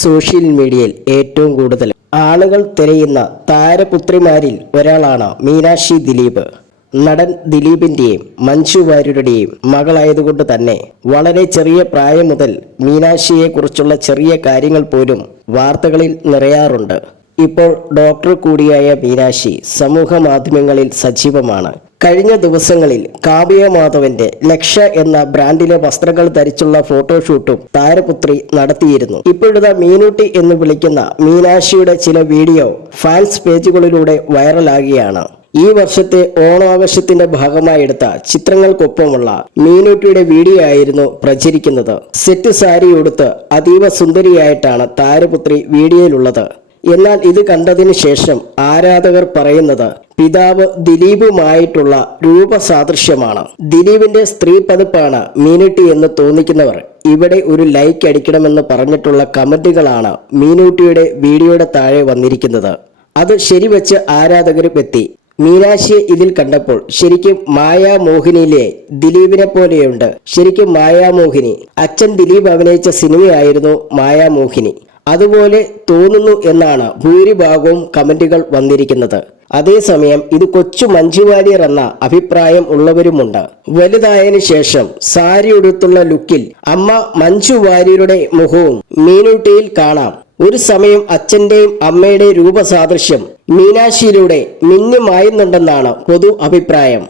Social മീഡിയയിൽ ഏറ്റവും കൂടുതൽ ആളുകൾ തിരയുന്ന താരപുത്രിമാരിൽ ഒരാളാണ് മീനാക്ഷി ദിലീപ്. നടൻ ദിലീപിൻ്റെയും മഞ്ജു വാര്യരുടെയും മകളായതുകൊണ്ട് തന്നെ വളരെ ചെറിയ പ്രായം മുതൽ മീനാക്ഷിയെക്കുറിച്ചുള്ള ചെറിയ കാര്യങ്ങൾ പോലും വാർത്തകളിൽ നിറയാറുണ്ട്. ഇപ്പോൾ ഡോക്ടർ കൂടിയായ മീനാക്ഷി സമൂഹ മാധ്യമങ്ങളിൽ സജീവമാണ്. കഴിഞ്ഞ ദിവസങ്ങളിൽ കാവ്യ മാധവന്റെ ലക്ഷ എന്ന ബ്രാൻഡിലെ വസ്ത്രങ്ങൾ ധരിച്ചുള്ള ഫോട്ടോഷൂട്ടും താരപുത്രി നടത്തിയിരുന്നു. ഇപ്പോഴത്തെ മീനൂട്ടി എന്ന് വിളിക്കുന്ന മീനാക്ഷിയുടെ ചില വീഡിയോ ഫാൻസ് പേജുകളിലൂടെ വൈറലാകുകയാണ്. ഈ വർഷത്തെ ഓണാഘോഷത്തിന്റെ ഭാഗമായി എടുത്ത ചിത്രങ്ങൾക്കൊപ്പമുള്ള മീനൂട്ടിയുടെ വീഡിയോ ആയിരുന്നു പ്രചരിക്കുന്നത്. സെറ്റ് സാരി ഉടുത്ത് അതീവ സുന്ദരിയായിട്ടാണ് താരപുത്രി വീഡിയോയിലുള്ളത്. എന്നാൽ ഇത് കണ്ടതിന് ശേഷം ആരാധകർ പറയുന്നത് പിതാവ് ദിലീപുമായിട്ടുള്ള രൂപസാദൃശ്യമാണ്. ദിലീപിന്റെ സ്ത്രീ പതിപ്പാണ് മീനൂട്ടി എന്ന് തോന്നിക്കുന്നവർ ഇവിടെ ഒരു ലൈക്ക് അടിക്കണമെന്ന് പറഞ്ഞിട്ടുള്ള കമന്റുകളാണ് മീനൂട്ടിയുടെ വീഡിയോയുടെ താഴെ വന്നിരിക്കുന്നത്. അത് ശരിവെച്ച് ആരാധകരും എത്തി. മീനാക്ഷിയെ ഇതിൽ കണ്ടപ്പോൾ ശരിക്കും മായാമോഹിനിയിലെ ദിലീപിനെ പോലെയുണ്ട്. ശരിക്കും മായാമോഹിനി, അച്ഛൻ ദിലീപ് അഭിനയിച്ച സിനിമയായിരുന്നു മായാമോഹിനി. അതുപോലെ തോന്നുന്നു എന്നാണ് ഭൂരിഭാഗവും കമന്റുകൾ വന്നിരിക്കുന്നത്. അതേസമയം ഇത് കൊച്ചു മഞ്ജു വാര്യർ എന്ന അഭിപ്രായം ഉള്ളവരുമുണ്ട്. വലുതായതിനു ശേഷം സാരി ഉടുത്തുള്ള ലുക്കിൽ അമ്മ മഞ്ജു വാര്യരുടെ മുഖവും മീനൂട്ടിയിൽ കാണാം. ഒരു സമയം അച്ഛന്റെയും അമ്മയുടെയും രൂപസാദൃശ്യം മീനാക്ഷിയിലൂടെ മിന്നുമായുന്നുണ്ടെന്നാണ് പൊതു അഭിപ്രായം.